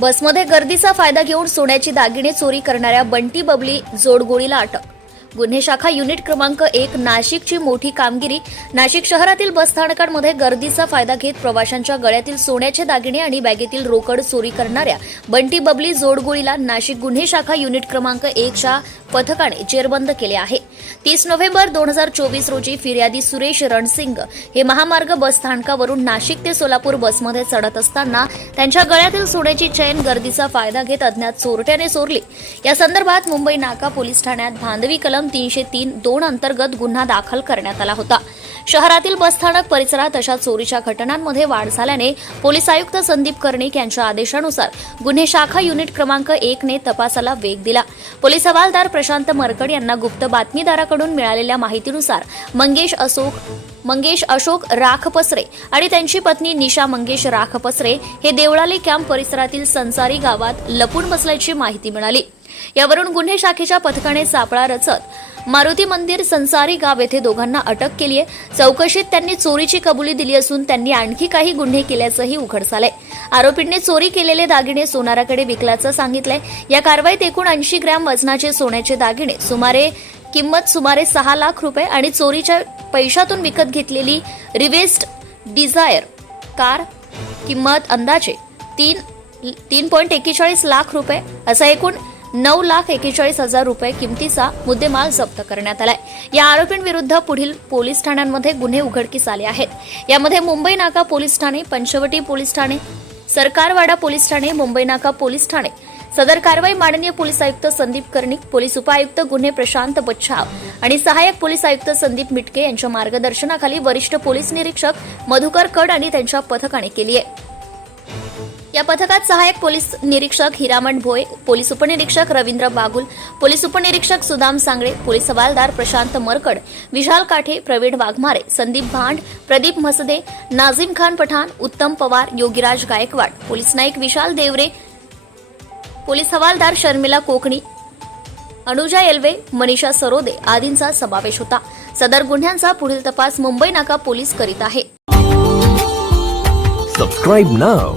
बसमध्ये गर्दीचा फायदा घेऊन सोन्याची दागिने चोरी करणाऱ्या बंटी बबली जोडगोळीला अटक. गुन्हे शाखा युनिट क्रमांक एक नाशिकची मोठी कामगिरी. नाशिक शहरातील बसस्थानकांमध्ये गर्दीचा फायदा घेत प्रवाशांच्या गळ्यातील सोन्याचे दागिने आणि बॅगेतील रोकड चोरी करणाऱ्या बंटी बबली जोडगोळीला नाशिक गुन्हे शाखा युनिट क्रमांक एकच्या पथकाने जेरबंद केले आहे. तीस नोव्हेंबर दोन हजार चोवीस रोजी फिर्यादी सुरेश रणसिंग हे महामार्ग बस स्थानकावरून नाशिक ते सोलापूर बसमध्ये चढत असताना त्यांच्या गळ्यातील सोन्याची चैन गर्दीचा फायदा घेत अज्ञात चोरट्याने चोरली. या संदर्भात मुंबई नाका पोलीस ठाण्यात भांदवी कलम तीनशे तीन दोन अंतर्गत गुन्हा दाखल करण्यात आला होता. शहरातील बसस्थानक परिसरात अशा चोरीच्या घटनांमध्ये वाढ झाल्याने पोलीस आयुक्त संदीप कर्णिक यांच्या आदेशानुसार गुन्हे शाखा युनिट क्रमांक एक ने तपासाला वेग दिला. पोलीस हवालदार प्रशांत मरकड यांना गुप्त बातमीदाराकडून मिळालेल्या माहितीनुसार मंगेश अशोक मंगेश अशोक राखपसरे आणि त्यांची पत्नी निशा मंगेश राखपसरे हे देवळाली कॅम्प परिसरातील संसारी गावात लपून बसल्याची माहिती मिळाली. यावरून गुन्हे शाखेच्या पथकाने सापळा रचत मारुती मंदिर संसारी गाव येथे दोघांना अटक केली आहे. चौकशीत त्यांनी चोरीची कबुली दिली असून त्यांनी आणखी काही गुन्हे केल्याचंही उघड झालंय. आरोपींनी चोरी केलेले दागिने सोनाराकडे विकल्याचं सांगितलंय. या कारवाईत एकूण ऐंशी ग्रॅम वजनाचे सोन्याचे दागिने सुमारे किंमत सुमारे सहा लाख रुपये आणि चोरीच्या पैशातून विकत घेतलेली रिवेस्ट डिझायर कार किंमत अंदाजे तीन तीन पॉईंट एक्केचाळीस लाख रुपये असा एकूण नऊ लाख एकेचाळीस हजार रुपये किमतीचा मुद्देमाल जप्त करण्यात आलाय. या आरोपींविरुद्ध पुढील पोलीस ठाण्यांमध्ये गुन्हे उघडकीस आले आहेत. यामध्ये मुंबई नाका पोलीस ठाणे पंचवटी पोलीस ठाणे सरकारवाडा पोलीस ठाणे मुंबई नाका पोलीस ठाणे. सदर कारवाई माननीय पोलीस आयुक्त संदीप कर्णिक पोलीस उपायुक्त गुन्हे प्रशांत बच्छाव आणि सहाय्यक पोलीस आयुक्त संदीप मिटके यांच्या मार्गदर्शनाखाली वरिष्ठ पोलीस निरीक्षक मधुकर कड आणि त्यांच्या पथकाने केली आहे. या पथकात सहाय्यक पोलीस निरीक्षक हिरामण भोये पोलीस उपनिरीक्षक रवींद्र बागुल पोलीस उपनिरीक्षक सुदाम सांगळे पोलीस हवालदार प्रशांत मरकड विशाल काठे प्रवीण वाघमारे संदीप भांड प्रदीप म्हसदे नाझिम खान पठाण उत्तम पवार योगीराज गायकवाड पोलीस नाईक विशाल देवरे पोलीस हवालदार शर्मिला कोकणी अनुजा एल्वे मनीषा सरोदे आदींचा समावेश होता. सदर गुन्ह्यांचा पुढील तपास मुंबई नाका पोलीस करीत आहे. सबस्क्राईब नाव